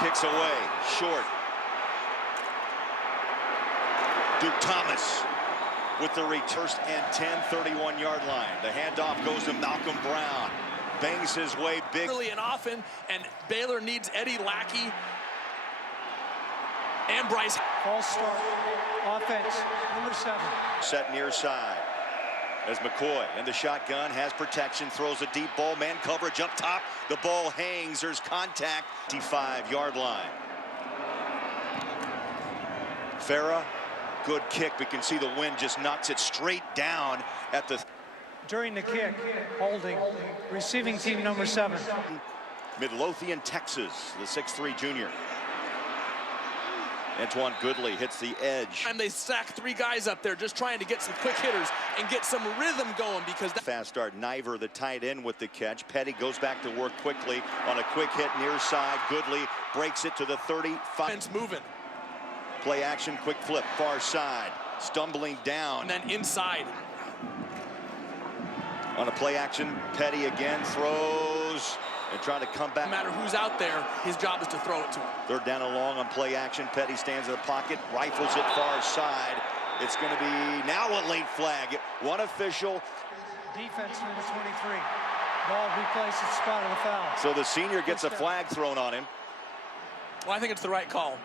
Kicks away, short. Duke Thomas with the return and 10, 31-yard line. The handoff goes to Malcolm Brown. Bangs his way big. Early and often, and Baylor needs Eddie Lackey and Bryce. False start. Offense, number 7. Set near side. As McCoy in the shotgun has protection, throws a deep ball, man coverage up top. The ball hangs, there's contact. 55-yard line. Farah, good kick. We can see the wind just knocks it straight down at the... During the kick, holding, receiving team number 7. Midlothian, Texas, the 6'3" junior. Antoine Goodley hits the edge. And they sack 3 guys up there just trying to get some quick hitters and get some rhythm going because that fast start. Niver, the tight end, with the catch. Petty goes back to work quickly on a quick hit near side. Goodley breaks it to the 35. It's moving. Play action, quick flip, far side. Stumbling down. And then inside. On a play action, Petty again throws and trying to come back. No matter who's out there, his job is to throw it to him. Third down and long on play action. Petty stands in the pocket, rifles it far side. It's going to be now a late flag. One official. Defense number 23. Ball replaced at spot of the foul. So the senior gets a flag thrown on him. Well, I think it's the right call.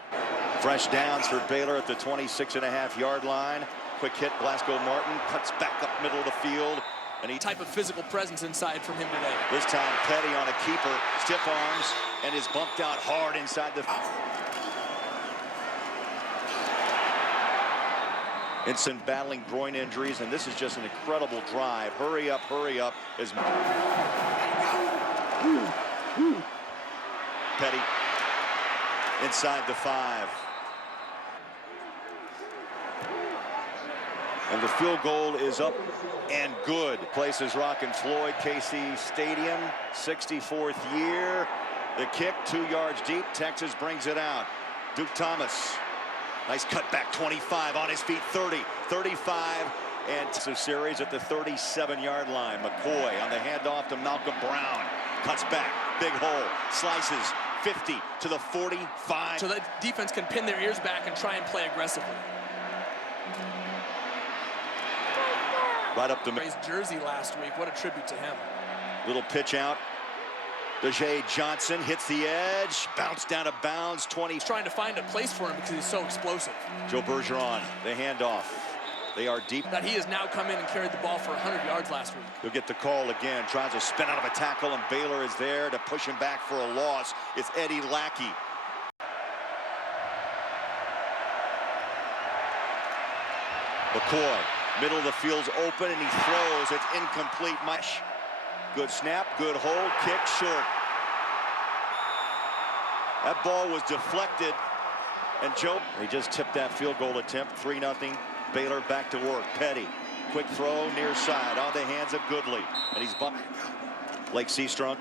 Fresh downs for Baylor at the 26.5-yard line. Quick hit, Glasgow Martin cuts back up middle of the field. And Type of physical presence inside from him today. This time Petty on a keeper, stiff arms, and is bumped out hard inside the... Instant battling groin injuries, and this is just an incredible drive. Hurry up, as... Petty inside the 5. And the field goal is up and good. Place is rocking Floyd KC Stadium, 64th year. The kick 2 yards deep. Texas brings it out. Duke Thomas. Nice cutback, 25 on his feet, 30, 35. And it's a series at the 37-yard line. McCoy on the handoff to Malcolm Brown. Cuts back, big hole, slices, 50 to the 45. So that defense can pin their ears back and try and play aggressively. Right up the his jersey last week. What a tribute to him. Little pitch out. Dejae Johnson hits the edge, bounce down of bounds. 20. He's trying to find a place for him because he's so explosive. Joe Bergeron, the handoff. They are deep. That he has now come in and carried the ball for 100 yards last week. He'll get the call again. Tries to spin out of a tackle, and Baylor is there to push him back for a loss. It's Eddie Lackey. McCoy. Middle of the field's open, and he throws. It's incomplete. Mush. Good snap, good hold, kick short. That ball was deflected, and Joe, he just tipped that field goal attempt. 3-0. Baylor back to work. Petty, quick throw near side on the hands of Goodley, and he's bumped. Blake Seastrunk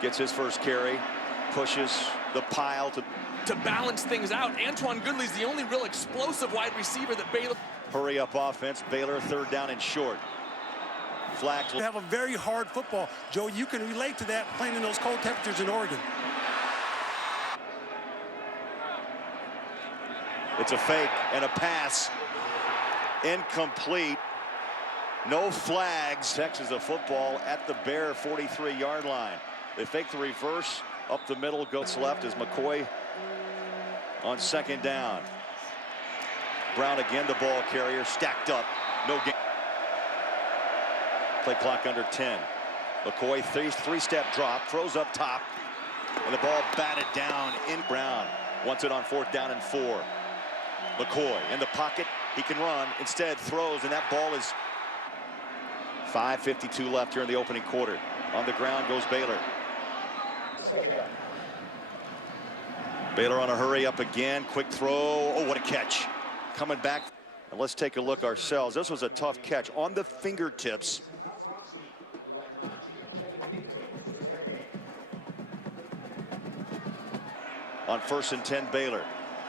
gets his first carry, pushes the pile to balance things out. Antoine Goodley's the only real explosive wide receiver that Baylor. Hurry up offense. Baylor third down and short. Flags. They have a very hard football. Joe, you can relate to that playing in those cold temperatures in Oregon. It's a fake and a pass. Incomplete. No flags. Texas a football at the Bear 43-yard line. They fake the reverse. Up the middle, goes left as McCoy on second down. Brown again, the ball carrier, stacked up. No game. Play clock under 10. McCoy, three-step drop, throws up top, and the ball batted down in. Brown wants it on 4th down and 4. McCoy in the pocket, he can run, instead throws, and that ball is 5:52 left here in the opening quarter. On the ground goes Baylor. Baylor on a hurry up again, quick throw. Oh, what a catch. Coming back. And let's take a look ourselves. This was a tough catch on the fingertips. On 1st and 10, Baylor.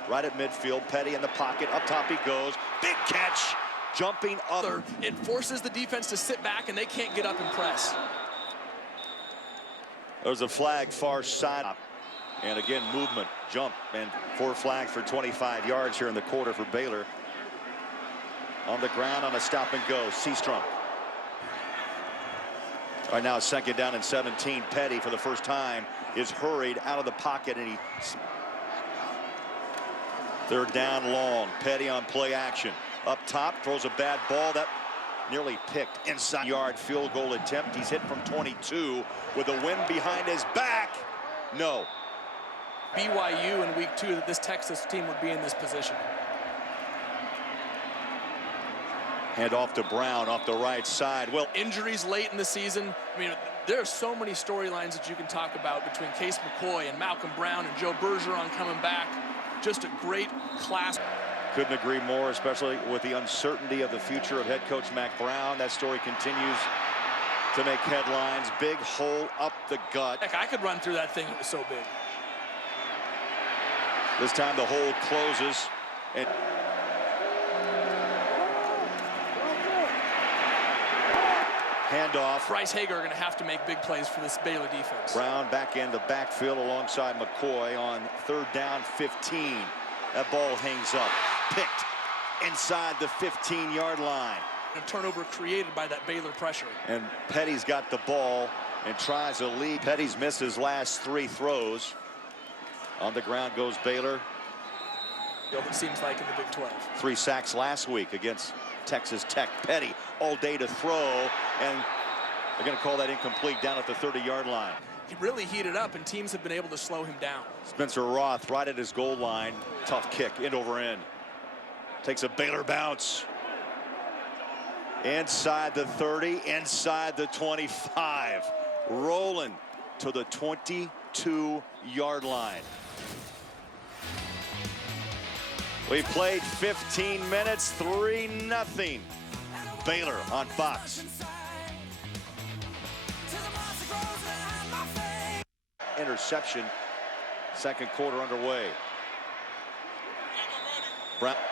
Right at midfield, Petty in the pocket, up top he goes. Big catch, jumping up. It forces the defense to sit back and they can't get up and press. There's a flag far side. And again, movement, jump, and 4 flags for 25 yards here in the quarter for Baylor. On the ground on a stop and go, Seastrom. Right now, 2nd down and 17. Petty, for the first time, is hurried out of the pocket, and he 3rd down long. Petty on play action. Up top, throws a bad ball that nearly picked. Inside yard field goal attempt. He's hit from 22 with the wind behind his back. No. BYU in week 2 that this Texas team would be in this position. Hand off to Brown off the right side. Well, injuries late in the season. I mean, there are so many storylines that you can talk about between Case McCoy and Malcolm Brown and Joe Bergeron coming back. Just a great class. Couldn't agree more, especially with the uncertainty of the future of head coach Mac Brown. That story continues to make headlines. Big hole up the gut. Heck, I could run through that thing. It was so big. This time the hole closes. And handoff. Bryce Hager are going to have to make big plays for this Baylor defense. Brown back in the backfield alongside McCoy on 3rd down 15. That ball hangs up. Picked inside the 15-yard line. A turnover created by that Baylor pressure. And Petty's got the ball and tries a lead. Petty's missed his last 3 throws. On the ground goes Baylor. It seems like in the Big 12. 3 sacks last week against Texas Tech. Petty all day to throw, and they're going to call that incomplete down at the 30-yard line. He really heated up, and teams have been able to slow him down. Spencer Roth right at his goal line. Tough kick, end over end. Takes a Baylor bounce. Inside the 30, inside the 25. Rolling to the 22-yard line. We played 15 minutes, 3-0. Baylor on Fox. Interception, 2nd quarter underway.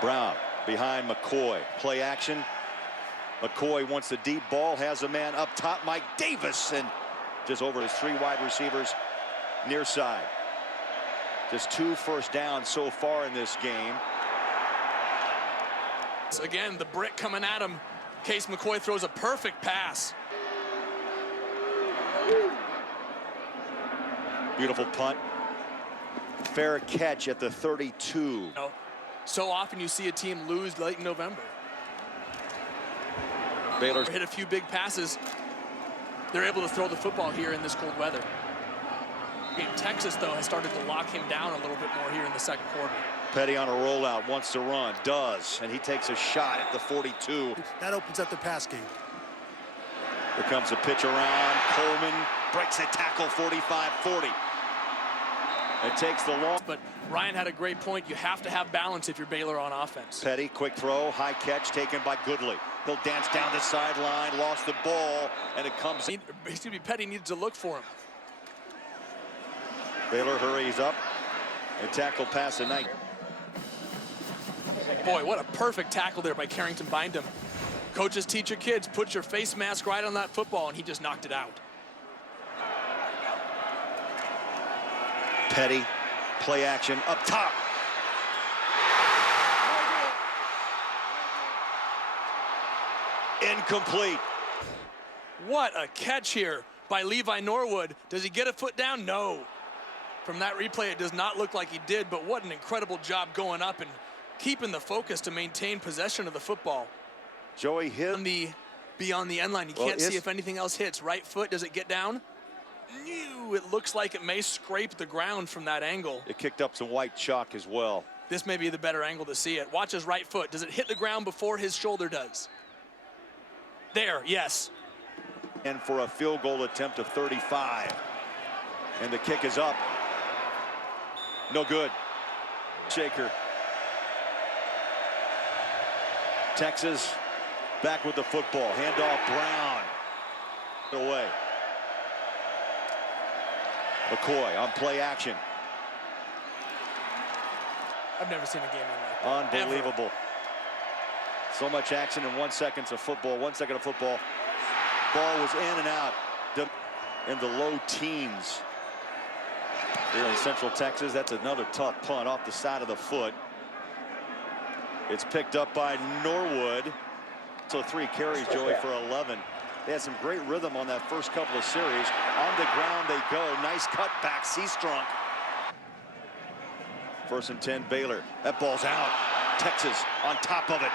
Brown behind McCoy. Play action. McCoy wants the deep ball, has a man up top, Mike Davis, and just over his 3 wide receivers near side. Just 2 first downs so far in this game. Again, the brick coming at him. Case McCoy throws a perfect pass. Beautiful punt. Fair catch at the 32. So often you see a team lose late in November. Baylor hit a few big passes. They're able to throw the football here in this cold weather. Texas, though, has started to lock him down a little bit more here in the 2nd quarter. Petty on a rollout, wants to run, does, and he takes a shot at the 42. That opens up the pass game. Here comes a pitch around. Coleman breaks a tackle, 45-40. It takes the long. But Ryan had a great point. You have to have balance if you're Baylor on offense. Petty, quick throw, high catch taken by Goodley. He'll dance down the sideline, lost the ball, and it comes. Petty needs to look for him. Baylor hurries up and tackle pass the night. Boy, what a perfect tackle there by Carrington Bindum. Coaches teach your kids, put your face mask right on that football, and he just knocked it out. Petty, play action up top. Incomplete. What a catch here by Levi Norwood. Does he get a foot down? No. From that replay, it does not look like he did, but what an incredible job going up and keeping the focus to maintain possession of the football. Joey hit beyond the end line. You can't see if anything else hits. Right foot, does it get down? No, it looks like it may scrape the ground from that angle. It kicked up some white chalk as well. This may be the better angle to see it. Watch his right foot. Does it hit the ground before his shoulder does? There, yes. And for a field goal attempt of 35. And the kick is up. No good. Shaker. Texas back with the football. Handoff Brown. Away. McCoy on play action. I've never seen a game like that. Unbelievable. Ever. So much action in 1 second of football. 1 second of football. Ball was in and out in the low teens. Here in Central Texas, that's another tough punt off the side of the foot. It's picked up by Norwood. So 3 carries, Joey, for 11. They had some great rhythm on that first couple of series. On the ground they go. Nice cutback. Seastrunk. 1st and 10, Baylor. That ball's out. Texas on top of it.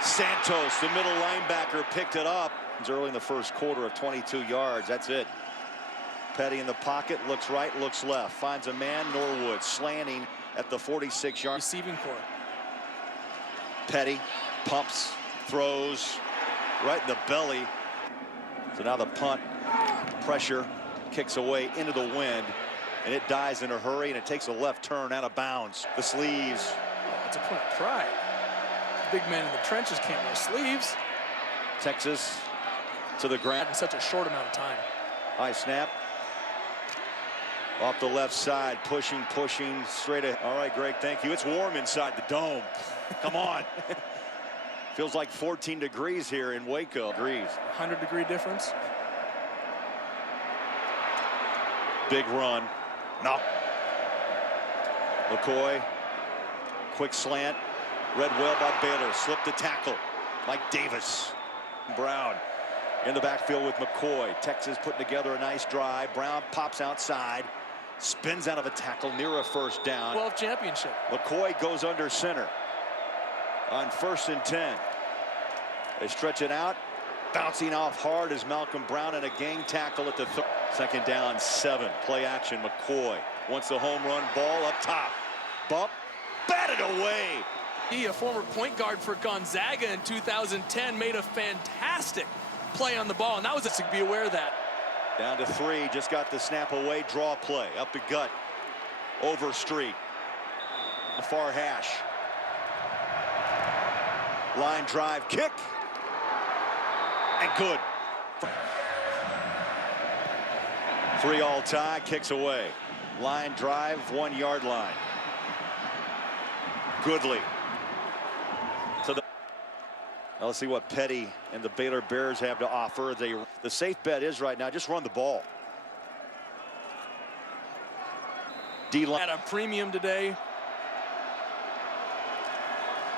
Santos, the middle linebacker, picked it up. It's early in the first quarter of 22 yards. That's it. Petty in the pocket, looks right, looks left. Finds a man, Norwood, slanting at the 46-yard. Receiving core. Petty pumps, throws right in the belly. So now the punt, pressure, kicks away into the wind, and it dies in a hurry, and it takes a left turn out of bounds. The sleeves. Oh, it's a point of pride. Big man in the trenches can't wear sleeves. Texas to the ground in such a short amount of time. High snap. Off the left side, pushing straight ahead. All right, Greg, thank you. It's warm inside the dome. Come on. Feels like 14 degrees here in Waco. 100-degree difference. Big run. No. McCoy. Quick slant. Read well by Baylor. Slipped the tackle. Mike Davis. Brown in the backfield with McCoy. Texas putting together a nice drive. Brown pops outside. Spins out of a tackle near a first down. 12 championship. McCoy goes under center on 1st and 10. They stretch it out. Bouncing off hard is Malcolm Brown, and a gang tackle at the 2nd down, 7. Play action. McCoy wants the home run ball up top. Bump. Batted away. He, a former point guard for Gonzaga in 2010, made a fantastic play on the ball, and that was to be aware of that. Down to 3, just got the snap away, draw play, up the gut, over street, a far hash. Line drive, kick, and good. 3 all tie, kicks away. Line drive, 1-yard line. Goodley. Now let's see what Petty and the Baylor Bears have to offer. The safe bet is right now, just run the ball. D-line. At a premium today.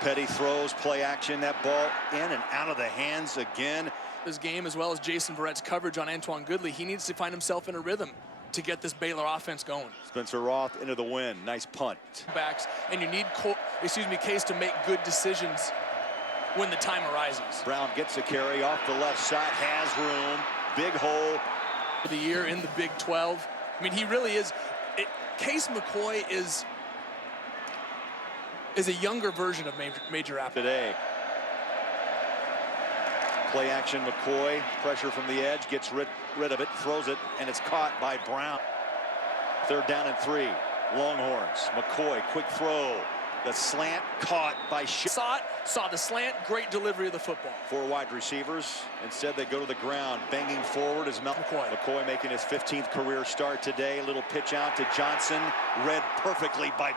Petty throws, play action, that ball in and out of the hands again. This game, as well as Jason Verrett's coverage on Antoine Goodley, he needs to find himself in a rhythm to get this Baylor offense going. Spencer Roth into the wind, nice punt. Backs, and you need Case to make good decisions when the time arises. Brown gets a carry off the left side, has room, big hole. For the year in the Big 12. I mean, he really is. Case McCoy is a younger version of Major Apple. Today. Play action, McCoy, pressure from the edge, gets rid of it, throws it, and it's caught by Brown. 3rd down and 3. Longhorns. McCoy, quick throw. The slant caught by saw the slant, great delivery of the football. 4 wide receivers. Instead, they go to the ground. Banging forward is McCoy making his 15th career start today. A little pitch out to Johnson. Read perfectly by.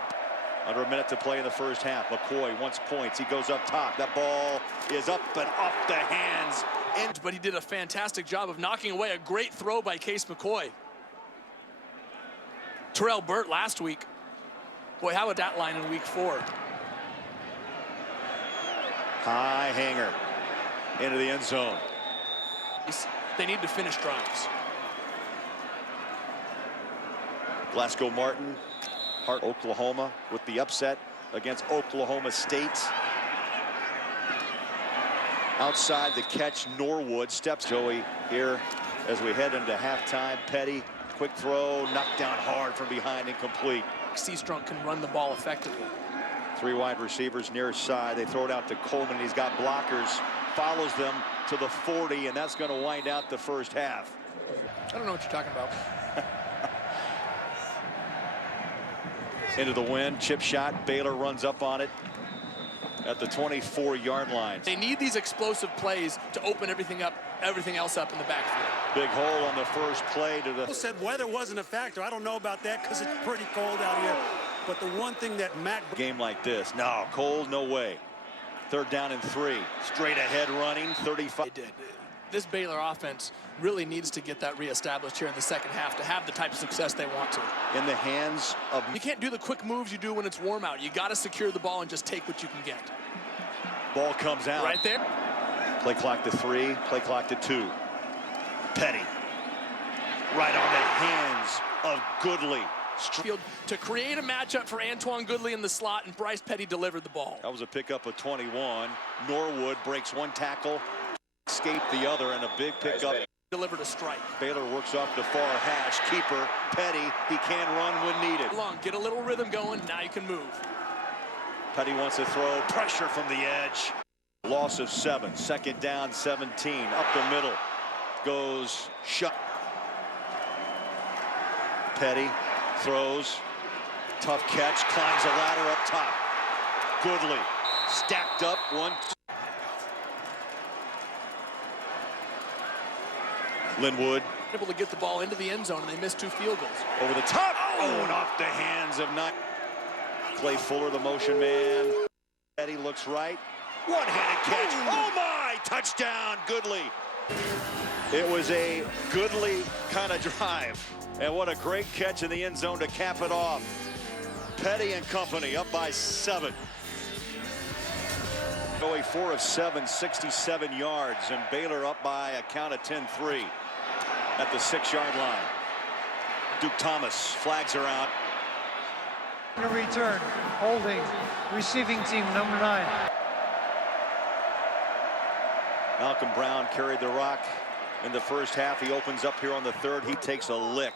Under a minute to play in the first half. McCoy wants points. He goes up top. That ball is up and off the hands. But he did a fantastic job of knocking away a great throw by Case McCoy. Terrell Burt last week. Boy, how about that line in week 4? High hanger into the end zone. They need to finish drives. Glasgow Martin, Hart, Oklahoma, with the upset against Oklahoma State. Outside the catch, Norwood steps. Joey here as we head into halftime. Petty, quick throw, knocked down hard from behind, incomplete. Seastrunk can run the ball effectively. 3 wide receivers near side. They throw it out to Coleman. He's got blockers. Follows them to the 40, and that's going to wind out the first half. I don't know what you're talking about. Into the wind, chip shot. Baylor runs up on it at the 24-yard line. They need these explosive plays to open everything else up in the backfield. Big hole on the first play to the. People said weather wasn't a factor. I don't know about that because it's pretty cold out here. But the one thing that game like this, no, cold, no way. 3rd down and 3. Straight ahead running, 35. They did. This Baylor offense really needs to get that reestablished here in the second half to have the type of success they want to. In the hands of... You can't do the quick moves you do when it's warm out. You got to secure the ball and just take what you can get. Ball comes out. Right there. Play clock to 3, play clock to 2. Petty. Right on the hands of Goodley. Field to create a matchup for Antoine Goodley in the slot, and Bryce Petty delivered the ball. That was a pickup of 21. Norwood breaks one tackle, escaped the other, and a big pickup. Delivered a strike. Baylor works off the far hash. Keeper, Petty, he can run when needed. Long, get a little rhythm going, now you can move. Petty wants to throw, pressure from the edge. Loss of 7, second down, 17, up the middle. Goes shut. Petty throws, tough catch, climbs a ladder up top. Goodley stacked up, 1. Linwood Able to get the ball into the end zone, and they missed 2 field goals. over the top. Oh, and off the hands of not. Clay Fuller, the motion man. Petty looks right. One-handed catch. Oh my! Touchdown, Goodley. It was a Goodley kind of drive. And what a great catch in the end zone to cap it off. Petty and company up by 7. Going 4 of 7, 67 yards, and Baylor up by a count of 10-3 at the 6-yard line. Duke Thomas, flags are out. A return, holding, receiving team number 9. Malcolm Brown carried the rock in the first half. He opens up here on the 3rd. He takes a lick.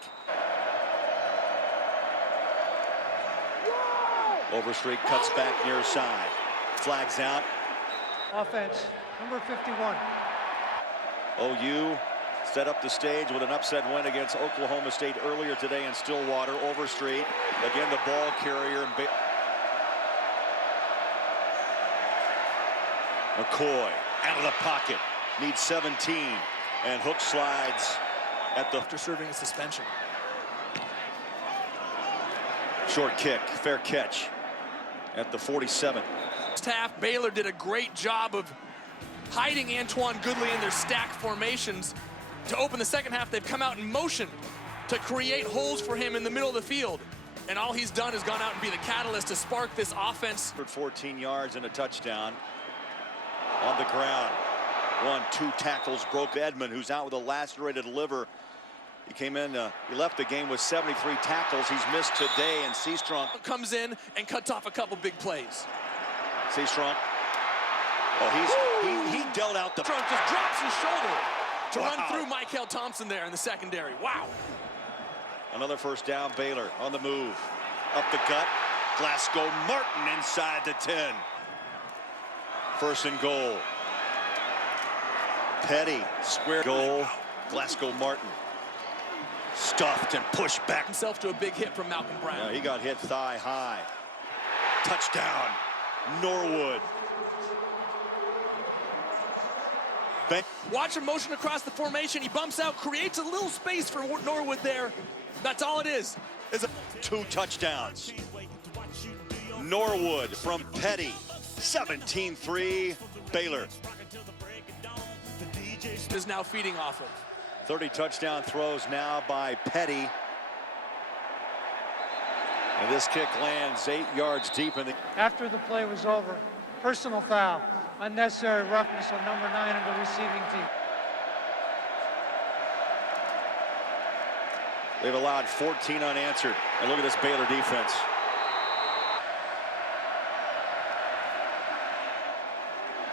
Overstreet cuts back near side. Flags out. Offense, number 51. OU set up the stage with an upset win against Oklahoma State earlier today in Stillwater. Overstreet, again the ball carrier. McCoy out of the pocket, needs 17, and Hook slides at the... After serving a suspension. Short kick, fair catch at the 47. First half, Baylor did a great job of hiding Antoine Goodley in their stacked formations. To open the second half, they've come out in motion to create holes for him in the middle of the field. And all he's done is gone out and be the catalyst to spark this offense. 14 yards and a touchdown. On the ground. 1-2 tackles broke Edmond, who's out with a lacerated liver. He came in, he left the game with 73 tackles. He's missed today, and Seastrunk comes in and cuts off a couple big plays. Seastrunk. Oh, he dealt out the... Seastrunk just drops his shoulder to run through Michael Thompson there in the secondary. Wow. Another first down, Baylor on the move. Up the gut. Glasgow Martin inside the 10. First and goal. Petty, square goal. Glasgow Martin. Stuffed and pushed back. Himself to a big hit from Malcolm Brown. Yeah, he got hit thigh high. Touchdown, Norwood. Watch him motion across the formation. He bumps out, creates a little space for Norwood there. That's all it is. 2 touchdowns. Norwood from Petty. 17-3, Baylor. Is now feeding off of. 30 touchdown throws now by Petty. And this kick lands 8 yards deep in the... After the play was over, personal foul, unnecessary roughness on number 9 of the receiving team. They've allowed 14 unanswered. And look at this Baylor defense.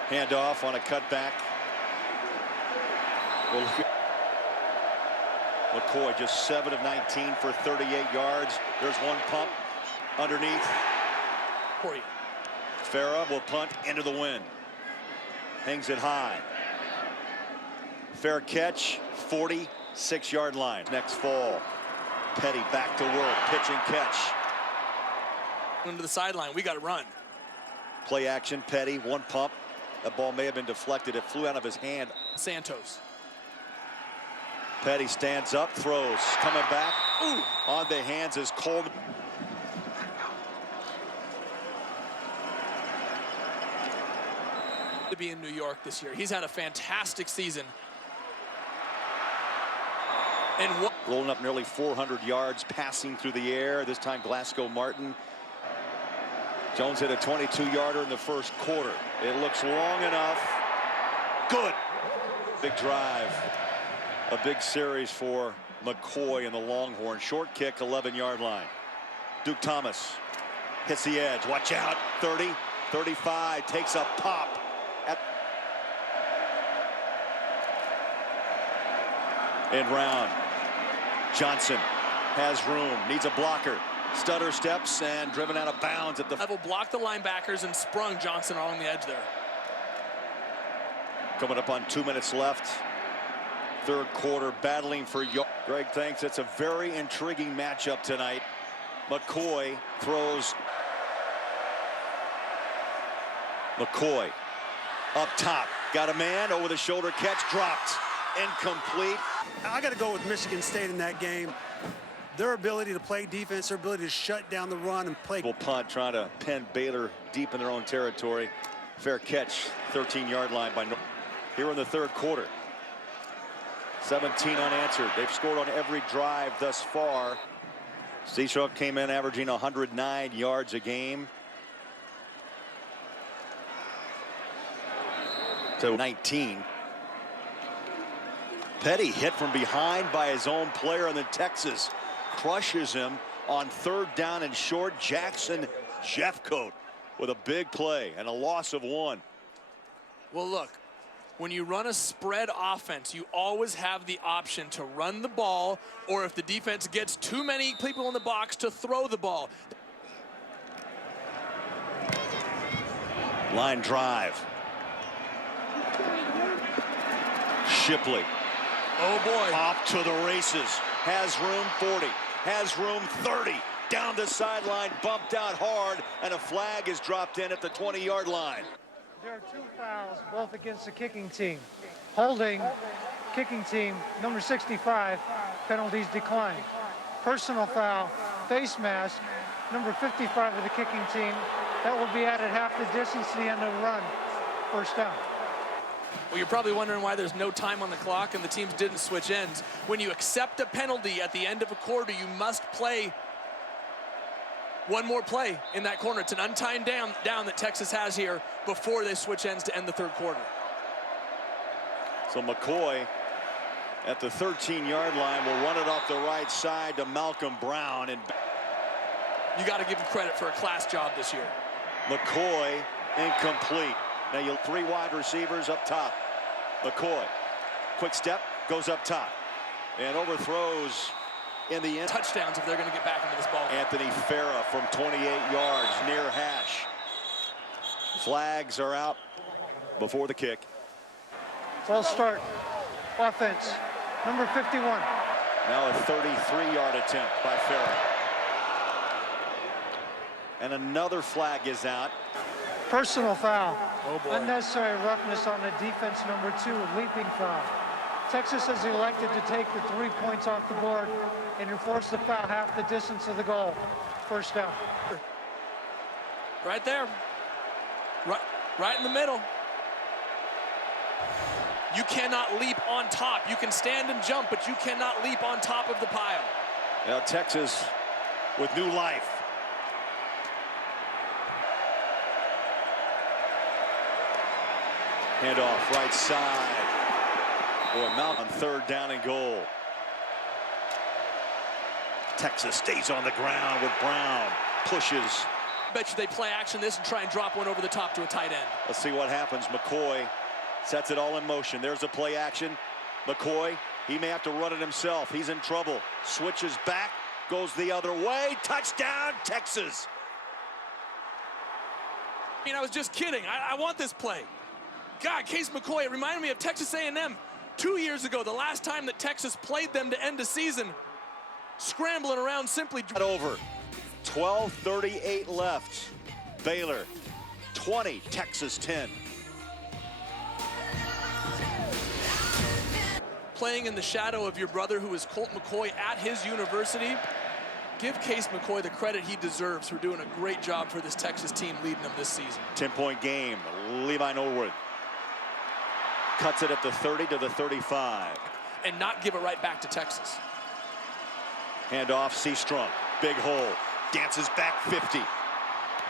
Handoff on a cutback. Well, McCoy just 7 of 19 for 38 yards. There's one pump underneath. For you. Farah will punt into the wind. Hangs it high. Fair catch, 46-yard line. Next fall. Petty back to work, pitch and catch. Into the sideline, we got to run. Play action, Petty, one pump. That ball may have been deflected. It flew out of his hand. Santos. Petty stands up, throws, coming back. Ooh. On the hands is Coleman. To be in New York this year. He's had a fantastic season And what? Rolling up nearly 400 yards passing through the air. This time Glasgow Martin. Jones hit a 22-yarder in the first quarter. It looks long enough. Good. Big drive. A big series for McCoy and the Longhorns. Short kick, 11-yard line. Duke Thomas hits the edge. Watch out. 30, 35, takes a pop. End round. Johnson has room, needs a blocker. Stutter steps and driven out of bounds at the level. Blocked the linebackers and sprung Johnson along the edge there. Coming up on 2 minutes left. Third quarter, battling for yards. Greg thinks it's a very intriguing matchup tonight. McCoy throws. McCoy up top. Got a man, over the shoulder catch, dropped. Incomplete. I got to go with Michigan State in that game. Their ability to play defense, their ability to shut down the run and play. Punt trying to pin Baylor deep in their own territory. Fair catch, 13-yard line by here in the third quarter. 17 unanswered. They've scored on every drive thus far. Seashore came in averaging 109 yards a game. To 19. Petty hit from behind by his own player, and then Texas crushes him on third down and short. Jackson Jeffcoat with a big play and a loss of 1. Well, look, when you run a spread offense, you always have the option to run the ball, or if the defense gets too many people in the box, to throw the ball. Line drive. Shipley. Oh boy. Off to the races. Has room 40. Has room 30. Down the sideline, bumped out hard, and a flag is dropped in at the 20-yard line. There are 2 fouls, both against the kicking team. Holding, kicking team, number 65, penalties declined. Personal foul, face mask, number 55 of the kicking team. That will be added half the distance to the end of the run. First down. Well, you're probably wondering why there's no time on the clock and the teams didn't switch ends. When you accept a penalty at the end of a quarter, you must play one more play in that corner. It's an untimed down that Texas has here before they switch ends to end the third quarter. So McCoy at the 13-yard line will run it off the right side to Malcolm Brown. And you got to give him credit for a class job this year. McCoy incomplete. Now you'll 3 wide receivers up top. McCoy, quick step, goes up top and overthrows in the end. Touchdowns if they're going to get back into this ball game. Anthony Farah from 28 yards near hash. Flags are out before the kick. False start. Offense, number 51. Now a 33-yard attempt by Farah. And another flag is out. Personal foul. Oh boy. Unnecessary roughness on the defense, number 2, leaping foul. Texas has elected to take the 3 points off the board and enforce the foul half the distance of the goal. First down. Right there. Right in the middle. You cannot leap on top. You can stand and jump, but you cannot leap on top of the pile. Now Texas with new life. Handoff right side. Boy, Malcolm on third down and goal. Texas stays on the ground with Brown. Pushes. Bet you they play action this and try and drop one over the top to a tight end. Let's see what happens. McCoy sets it all in motion. There's a play action. McCoy, he may have to run it himself. He's in trouble. Switches back, goes the other way. Touchdown, Texas. I mean, I was just kidding. I want this play. God, Case McCoy, it reminded me of Texas A&M 2 years ago, the last time that Texas played them to end a season. Scrambling around simply. Over. 12:38 left. Baylor 20, Texas 10. Playing in the shadow of your brother, who is Colt McCoy at his university. Give Case McCoy the credit he deserves for doing a great job for this Texas team leading them this season. 10-point game. Levi Norwood cuts it at the 30 to the 35. And not give it right back to Texas. Hand off, Seastrunk. Big hole. Dances back 50.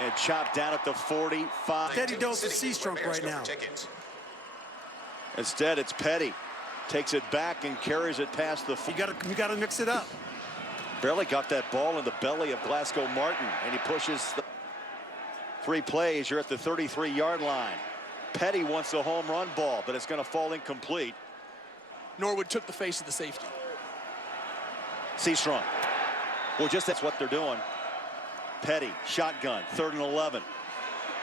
And chopped down at the 45. Steady dose of Seastrunk right now. Instead, it's Petty. Takes it back and carries it past the... You gotta mix it up. Barely got that ball in the belly of Glasgow Martin, and he pushes the 3 plays. You're at the 33-yard line. Petty wants the home run ball, but it's going to fall incomplete. Norwood took the face of the safety. Seastrunk. Well, just that's what they're doing. Petty, shotgun, 3rd and 11.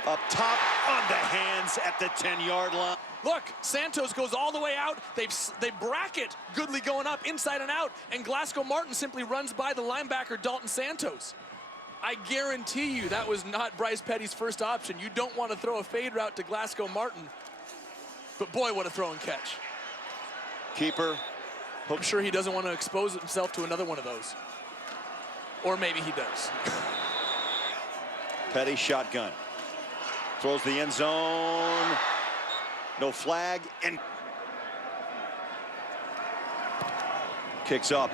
Up top, on the hands at the 10-yard line. Look, Santos goes all the way out. They bracket Goodley going up inside and out, and Glasgow Martin simply runs by the linebacker Dalton Santos. I guarantee you that was not Bryce Petty's first option. You don't want to throw a fade route to Glasgow Martin, but boy, what a throw and catch. Keeper. I'm sure he doesn't want to expose himself to another one of those. Or maybe he does. Petty shotgun. Throws the end zone. No flag. And kicks up.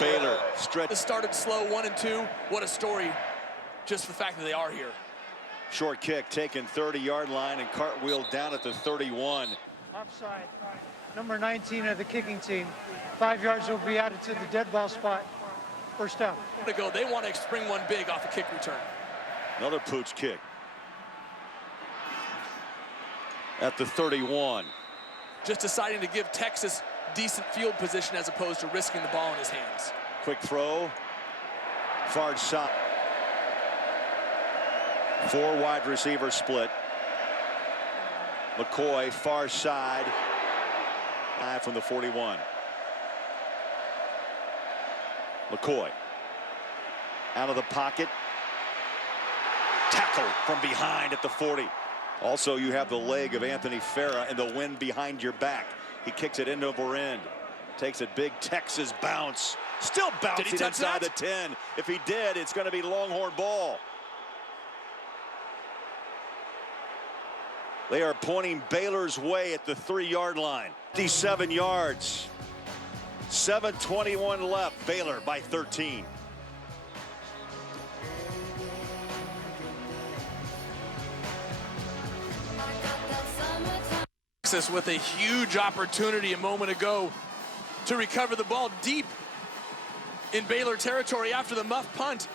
Baylor stretch. This started slow, 1 and 2. What a story. Just the fact that they are here. Short kick taken 30-yard line and cartwheeled down at the 31. Offside. Number 19 of the kicking team. 5 yards will be added to the dead ball spot. First down. To go. They want to spring one big off a kick return. Another pooch kick. At the 31. Just deciding to give Texas decent field position as opposed to risking the ball in his hands. Quick throw. Far side. 4 wide receiver split. McCoy far side. From the 41. McCoy out of the pocket. Tackle from behind at the 40. Also, you have the leg of Anthony Farah and the wind behind your back. He kicks it end over end. Takes a big Texas bounce. Still bouncing inside the 10. If he did, it's going to be Longhorn ball. They are pointing Baylor's way at the 3-yard line. 57 yards. 7:21 left. Baylor by 13. Texas with a huge opportunity a moment ago to recover the ball deep in Baylor territory after the muff punt.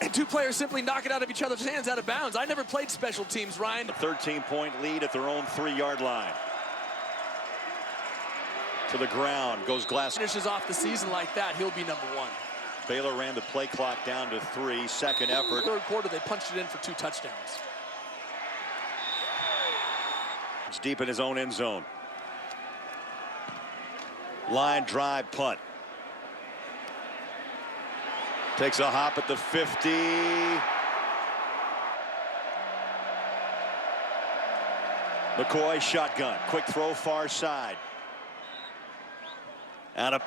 And 2 players simply knock it out of each other's hands out of bounds. I never played special teams, Ryan. A 13-point lead at their own 3-yard line. To the ground goes Glass. Finishes off the season like that, he'll be number 1. Baylor ran the play clock down to 3. Second effort. 3rd quarter, they punched it in for 2 touchdowns. It's deep in his own end zone. Line drive punt. Takes a hop at the 50. McCoy shotgun. Quick throw far side. Out of.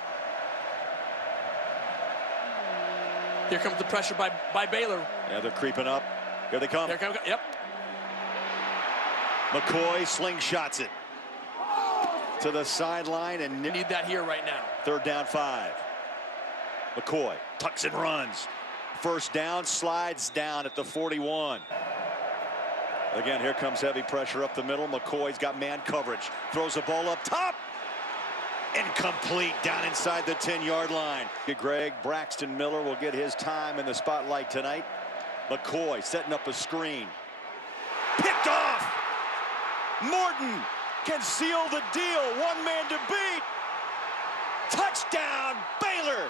Here comes the pressure by Baylor. Yeah, they're creeping up. Here they come. Here comes, yep. McCoy slingshots it to the sideline and They need that here right now. 3rd down 5. McCoy tucks and runs. First down, slides down at the 41. Again, here comes heavy pressure up the middle. McCoy's got man coverage. Throws the ball up top. Incomplete down inside the 10-yard line. Greg Braxton Miller will get his time in the spotlight tonight. McCoy setting up a screen. Picked off. Morton can seal the deal. 1 man to beat. Touchdown, Baylor.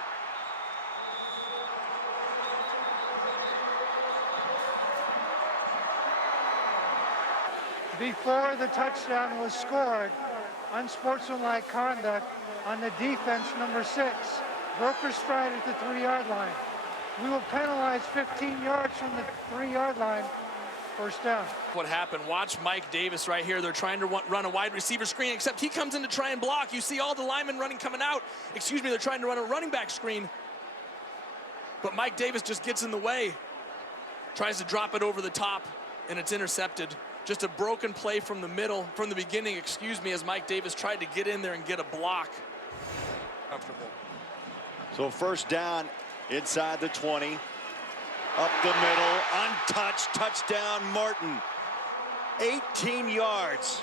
Before the touchdown was scored, unsportsmanlike conduct on the defense, number 6. Broke her stride at the 3-yard line. We will penalize 15 yards from the 3-yard line. First down. What happened? Watch Mike Davis right here. They're trying to run a wide receiver screen, except he comes in to try and block. You see all the linemen running coming out. Excuse me, they're trying to run a running back screen. But Mike Davis just gets in the way. Tries to drop it over the top, and it's intercepted. Just a broken play from the middle, from the beginning, excuse me, as Mike Davis tried to get in there and get a block. Comfortable. So first down inside the 20. Up the middle, untouched, touchdown Martin. 18 yards.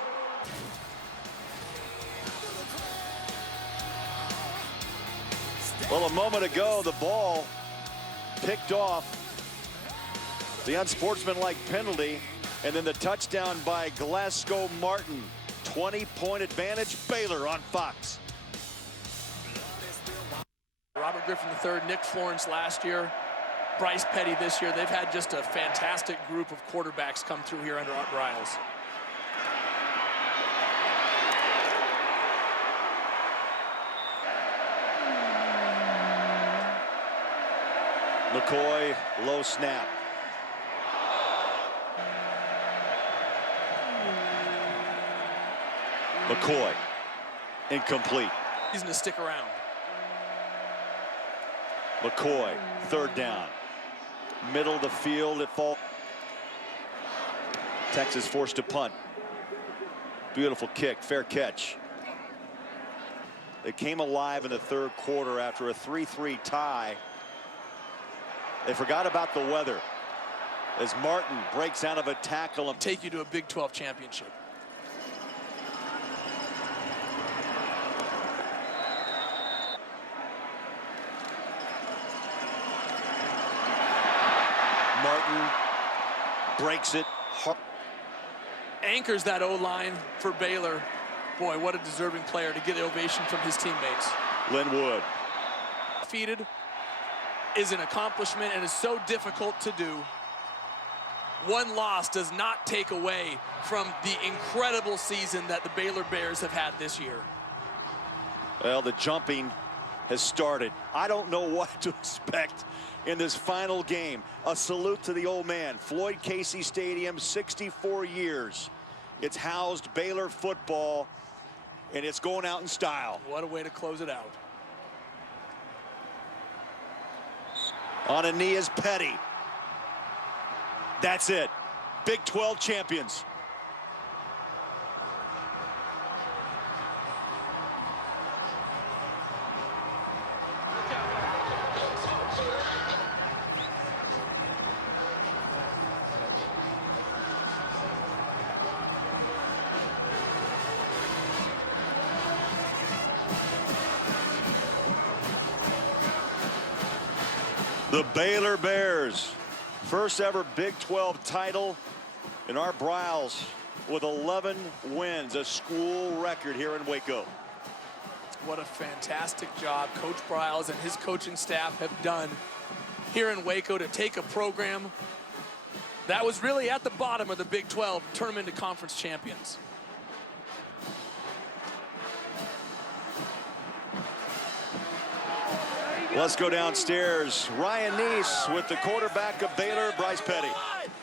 Well, a moment ago, the ball picked off the unsportsmanlike penalty, and then the touchdown by Glasgow Martin. 20-point advantage, Baylor on Fox. Robert Griffin III, Nick Florence last year, Bryce Petty this year. They've had just a fantastic group of quarterbacks come through here under Art Briles. McCoy, low snap. McCoy, incomplete. He's going to stick around. McCoy, third down. Middle of the field, it falls. Texas forced to punt. Beautiful kick, fair catch. They came alive in the third quarter after a 3-3 tie. They forgot about the weather as Martin breaks out of a tackle and take you to a Big 12 championship. Martin breaks it. Anchors that O-line for Baylor. Boy, what a deserving player to get the ovation from his teammates. Linwood. Defeated is an accomplishment and is so difficult to do. One loss does not take away from the incredible season that the Baylor Bears have had this year. Well, the jumping has started. I don't know what to expect in this final game. A salute to the old man. Floyd Casey Stadium, 64 years. It's housed Baylor football, and it's going out in style. What a way to close it out. On a knee is Petty. That's it. Big 12 champions. The Baylor Bears, first ever Big 12 title, and Art Briles with 11 wins, a school record here in Waco. What a fantastic job Coach Briles and his coaching staff have done here in Waco to take a program that was really at the bottom of the Big 12, turn them into conference champions. Let's go downstairs. Ryan Neese with the quarterback of Baylor, Bryce Petty.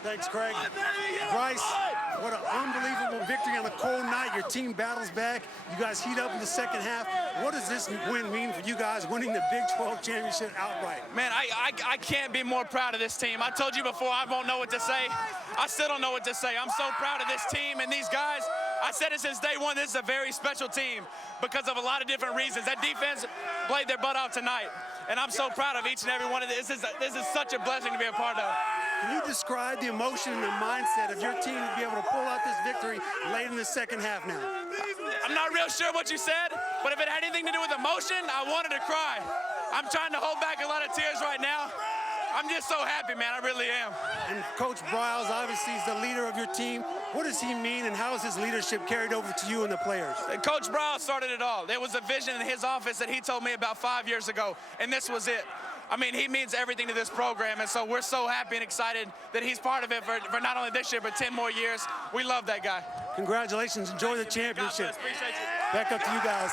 Thanks, Craig. Bryce, what an unbelievable victory on a cold night. Your team battles back. You guys heat up in the second half. What does this win mean for you guys winning the Big 12 championship outright? Man, I can't be more proud of this team. I told you before I won't know what to say. I still don't know what to say. I'm so proud of this team and these guys. I said it since day one, this is a very special team because of a lot of different reasons. That defense played their butt off tonight. And I'm so proud of each and every one of this. This is such a blessing to be a part of. Can you describe the emotion and the mindset of your team to be able to pull out this victory late in the second half now? I'm not real sure what you said, but if it had anything to do with emotion, I wanted to cry. I'm trying to hold back a lot of tears right now. I'm just so happy, man. I really am. And Coach Briles, obviously, is the leader of your team. What does he mean, and how is his leadership carried over to you and the players? Coach Briles started it all. There was a vision in his office that he told me about 5 years ago, and this was it. I mean, he means everything to this program, and so we're so happy and excited that he's part of it for not only this year, but 10 more years. We love that guy. Congratulations. Enjoy the championship. Appreciate you. Back up to you guys.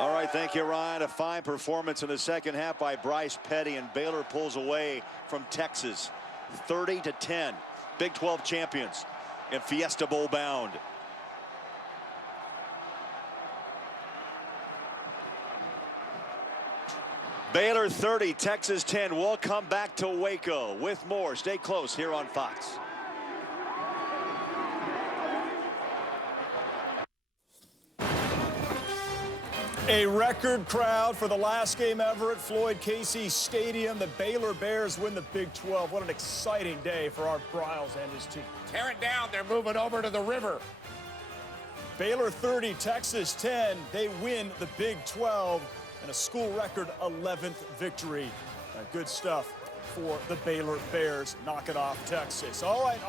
All right, thank you, Ryan. A fine performance in the second half by Bryce Petty, and Baylor pulls away from Texas 30-10. Big 12 champions and Fiesta Bowl bound. Baylor 30, Texas 10. We'll come back to Waco with more. Stay close here on Fox. A record crowd for the last game ever at Floyd Casey Stadium. The Baylor Bears win the Big 12. What an exciting day for Art Briles and his team. Tear it down. They're moving over to the river. Baylor 30, Texas 10. They win the Big 12 and a school record 11th victory. Good stuff for the Baylor Bears knocking off Texas. All right.